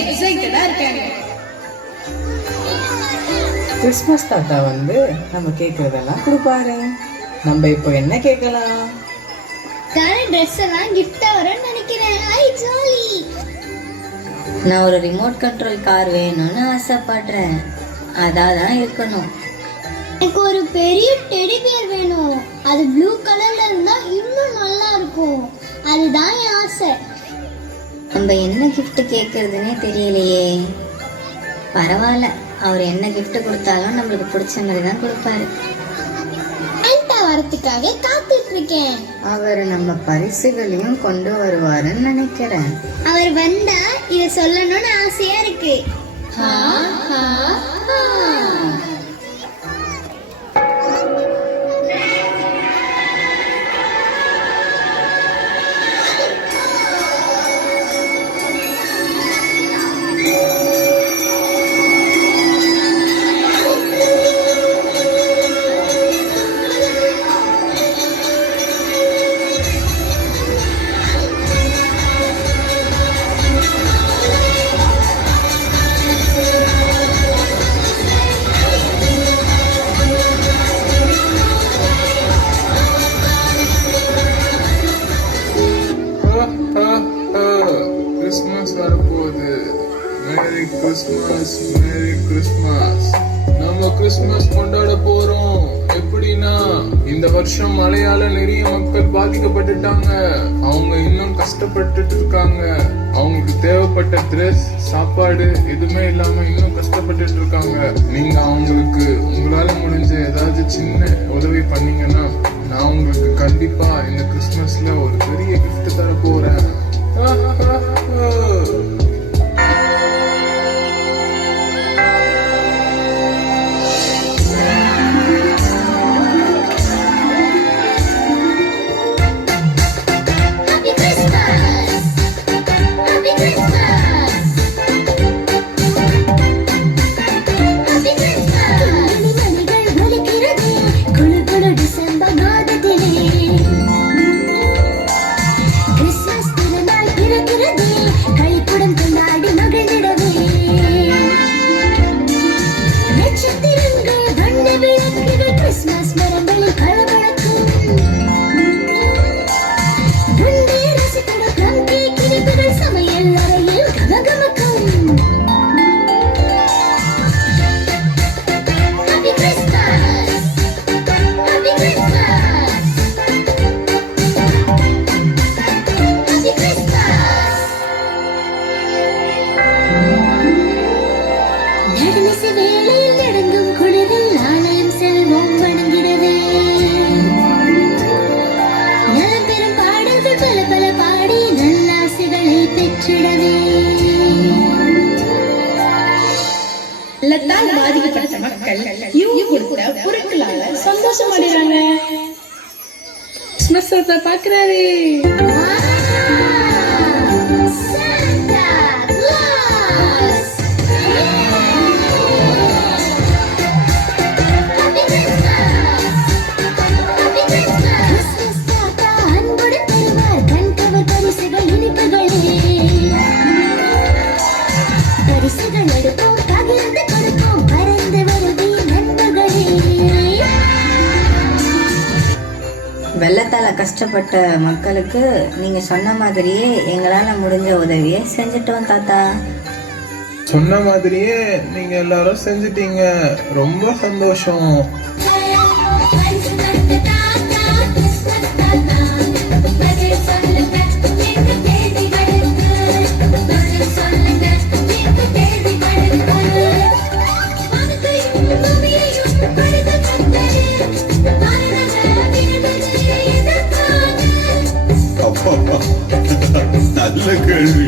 எக்ஸைட்டடா இருக்காங்க. கிறிஸ்மஸ் தாத்தா வந்து நம்ம கேட்கறதெல்லாம் கொடுப்பாரு. நம்ம இப்போ என்ன கேட்கலாம்? ட்ரெஸ் எல்லாம் கிஃப்டா வரும்னு நினைக்கிறேன். ஐ ஜாலி. நான் ஒரு ரிமோட் கண்ட்ரோல் கார் வேணும்னு ஆசைப்படுறேன். அதான் இருக்கணும். எனக்கு ஒரு பெரிய டெடி பியர் வேணும். அது ப்ளூ கலர்ல இருந்தா இன்னும் நல்லா இருக்கும். அதுதான் என் ஆசை. நம்ம என்ன கிஃப்ட் கேட்கறதுன்னே தெரியலையே. பரவாயில்ல, அவர் என்ன கிஃப்ட் கொடுத்தாலும் நம்மளுக்கு பிடிச்ச மாதிரி தான் கொடுப்பாரு. வரத்துக்காக காத்துட்டு இருக்கேன். அவர் நம்ம பரிசுகளையும் கொண்டு வருவாருன்னு நினைக்கிறேன். அவர் வந்தா இத சொல்லணும்னு ஆசையா இருக்கு. கிறிஸ்மஸ் வரப்போகுது. Merry Christmas, merry Christmas. நம்ம கிறிஸ்மஸ் கொண்டாட போறோம். எப்படின்னா, இந்த வருஷம் மழையால நிறைய மக்கள் பாதிக்கப்பட்டுட்டாங்க. அவங்க இன்னும் கஷ்டப்பட்டுட்டு இருக்காங்க. அவங்களுக்கு தேவைப்பட்ட ட்ரெஸ், சாப்பாடு எதுவுமே இல்லாம இன்னும் கஷ்டப்பட்டுட்டு இருக்காங்க. நீங்க அவங்களுக்கு உங்களால முடிஞ்ச ஏதாவது சின்ன உதவி பண்ணீங்கன்னா நான் உங்களுக்கு கண்டிப்பா இந்த கிறிஸ்மஸ்ல ஒரு பெரிய கிஃப்ட் தர போறேன். லத்தால் பாதிக்கப்பட்ட மக்கள் இவங்க கொடுத்த பொருட்களால சந்தோஷம் அடைறாங்க. கிறிஸ்மஸ் பாக்குறாரு. வெள்ளத்தால கஷ்டப்பட்ட மக்களுக்கு நீங்க சொன்ன மாதிரியே எங்களால முடிஞ்ச உதவியை செஞ்சுட்டோம் தாத்தா. சொன்ன மாதிரியே நீங்க எல்லாரும் செஞ்சிட்டீங்க. ரொம்ப சந்தோஷம். நல்ல கேள்வி.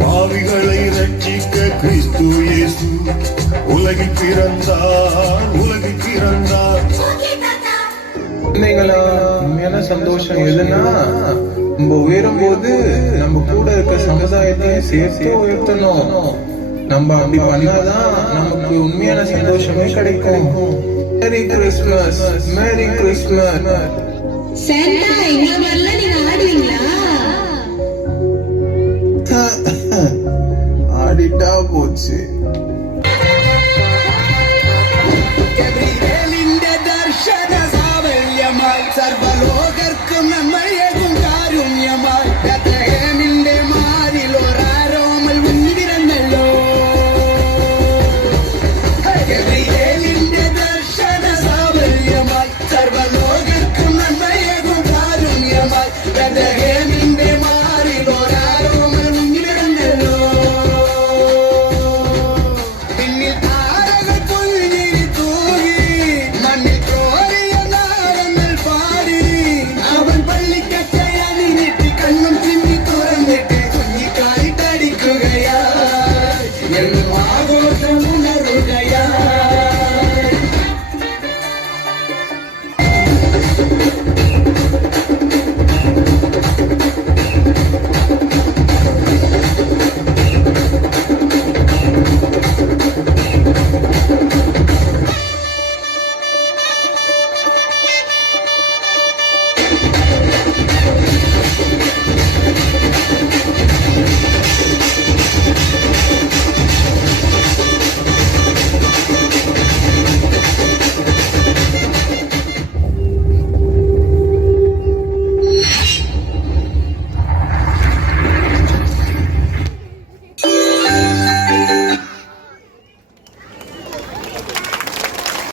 பாவிகளை ரட்சிக்க கிறிஸ்து இயேசு உலகில் பிறந்தார், உலகில் பிறந்தார். நீங்களா உண்மையான சந்தோஷம் எதுனா, நம்ம உயரும் போது நம்ம கூட இருக்க சமுதாயத்தையும் சேர்த்து உயர்த்தணும். நம்ம அப்படி பண்ணாதான் நமக்கு உண்மையான சந்தோஷமே கிடைக்கும். Merry Christmas, merry Christmas. Santa எங்க வரல, நீங்க ஆடுவீங்களா? விட்டா போச்சு.